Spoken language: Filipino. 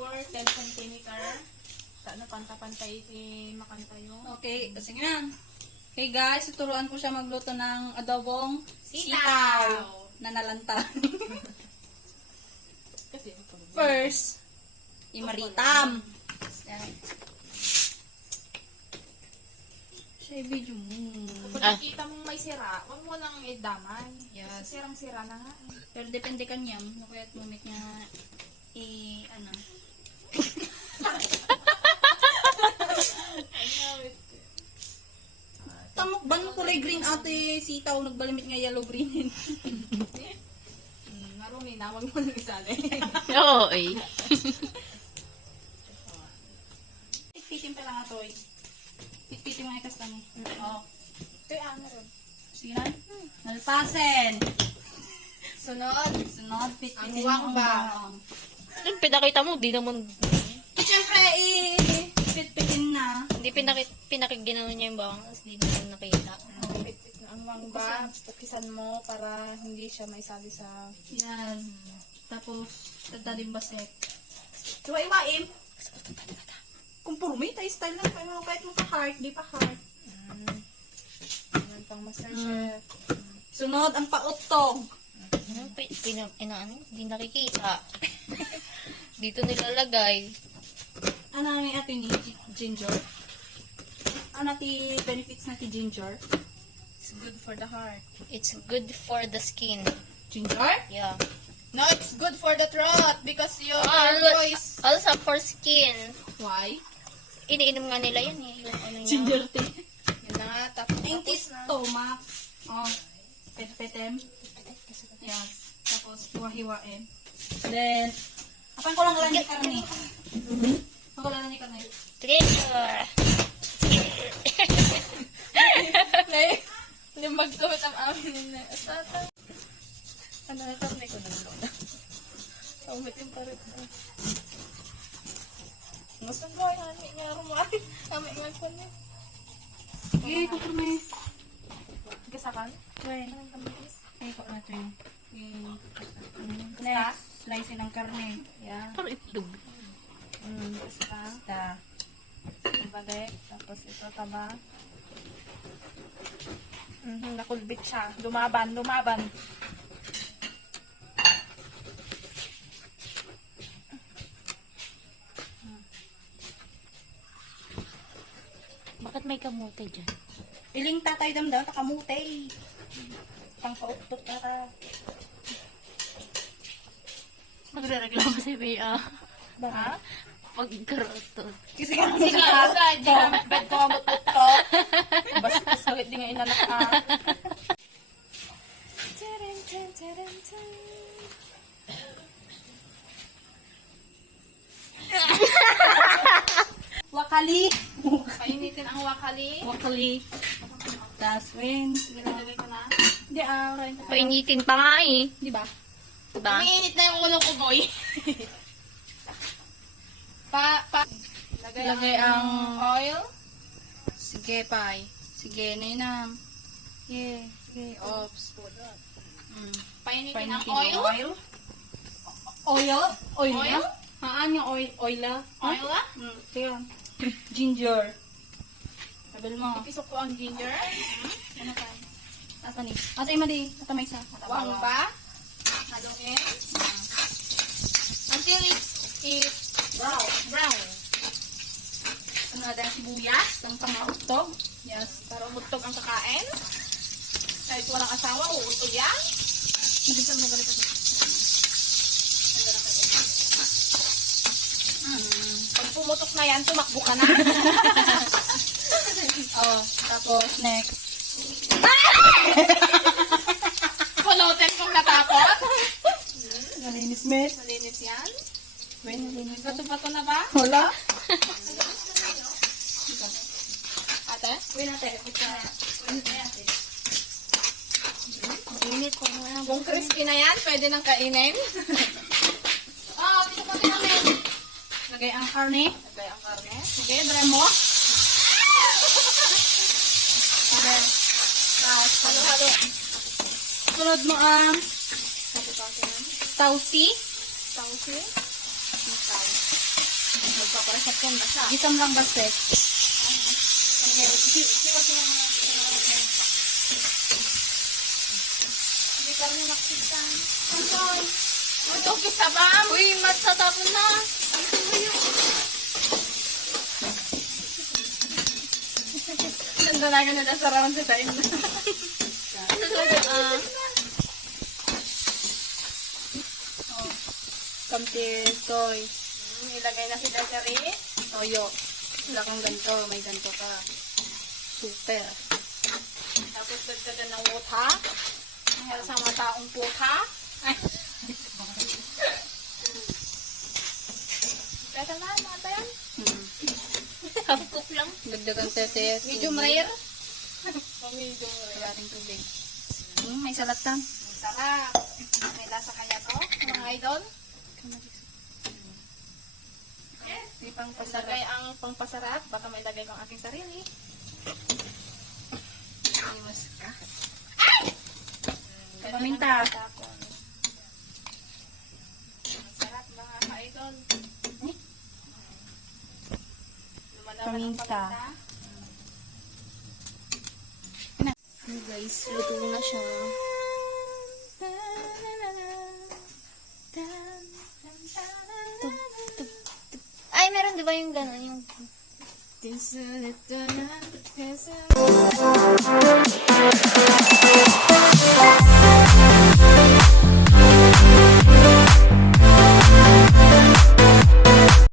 flour, 10 centimeter. Ano, pantay makanta yung. Okay, kasi nga. Okay guys, tuturuan ko siya magluto ng adobong Sitaw. na nalanta. Kasi, First, imaritam. Yan. Siya video mo. kung nakita mong may sira, huwag mo nang idamay. Yes. Kasi sirang-sira na nga. Pero depende kanyam. Kaya't mumit niya ano. Tamok mo kulay green ate sitaw. Nagbalimit nga yellow green. Marumi na, huwag mo nang isali. Oo, eh. Pitpitin pa lang ito eh. Pitpitin mo ikas lang eh. Oo. Ito yung ano ron. Sige na. Nalpasen. Sunod. Sunod, pitpitin Ang wangbang. Yung pinakita mo, di naman, Siyempre, pitpitin na. hindi pinakiginawa niya yung bawang, tapos di naman nakita. Pitik na ang wangba. Pukisan mo para hindi siya may sali sa... Yan. Tapos, tatalim baset. Iwa-iwaim. Kung purumi, tayo style lang. Kahit mo pa-heart, di pa heart. Naman pang master chef. Sunod, ang pautong. Hindi nakikita. Dito nilalagay. Ano ni ate ni ginger? Ano ti benefits na ti ginger? It's good for the heart. It's good for the skin. Ginger? Yeah. No, it's good for the throat because your voice. Also for skin. Why? Iniinom nga nila yan eh. Yung ano niya. Ginger tea. Yun na nga, tapos Empty na. stomach. Oh, pet-petem. Yes. Tapos, hiwa-hiwain. Then, apan ko lang lang ni karne. Ako lang ni karne. Treasure. Hindi magtuwit ang amin na asata. Ano na karne ko na lang. Taumit yung parit na. Gusto ko ay hami nga rumari. Hami nga ko na. Okay, kukurme. Gasakan? Well, okay, ko na ito yung next, slice ng karne. Yeah. Parang itlog. Basta. Bagay. Tapos ito taba. Nakulbit siya. Lumaban. Bakit may kamote dyan? Iling tatay damdam, takamutay. Pangpauktot na ka. Magre-reklamo si Mia. Ha? Pagkaroto. Kasi ka Sige, asa. Di gamit bed ko mamutot ko. Basta sakit din nga inanak ka. Wakali. Painitin ang wakali. Wakali. Das win. Ginagay ko na. Hindi right. Painitin pa nga eh. Di ba? Diba? Umiinit na yung ulo ko, boy. Lagay ang oil. sige pay. Sige na yun na. Yeah. Sige. Ops. Painitin ang Painitin oil. Oil? Oil? Oil? Oil? Haan yung oil? Oil ah? Oil ah? Kaya. Ginger. Sabil mo. Ipisok ko ang ginger. Ano pa? Asa ni? Asa yung madi? Ata may isa. Wang ba? Haluin. Until it's brown. Ano na dahil sibuyas? Ang pangahutog. Yes. Para umutog ang kakain. Kahit walang asawa, uutog yan. Madisan mo na ganito. Pag pumutok na yan, tumakbo ka na. Oh, tapos next. Pulutin kong natakot. Nalinis met. Malinis yan. Wait, nalinis. Bato-bato na ba? Wala. Ate? Wait natin. Wait natin. Init pa nga. Kung crispy na yan, pwede nang kainin. Pisok natin namin. Lagay ang karne. Lagay ang karne. Sige, dry mo. Sige. Halo-halo. Sunod mo ang Sabi-sabi yan. tausi. Saucy. Magpaparasap kong basa. Gisam lang basket. Hindi kami makita. Antoy! Ito, kisabam! Uy, matatapon na! Nandanagan na sa round sa time. Kamtil, toy. Ilagay na si Desiree. Toyo. Wala kang ganito. May ganito ka. Super. Tapos dagdagan ng wuta. Para sa mga taong puta. Ay. Teka na, mga tayo. Half cook lang. Dagdagan tete. Medium rare. Medium rare. Kalating tubig. May salatan. Sarap. May lasa kaya to, mga idol. May pang Pasarap ang pangpasarap. Baka may lagay ko ang aking sarili. Iwas ka. Paminta. Ang sarap mga ka-idol. Lumalaban ang Paminta. Hey guys, luto na siya. Tug, tug, tug. Ay, meron diba yung gano'n? Yung... Paminta.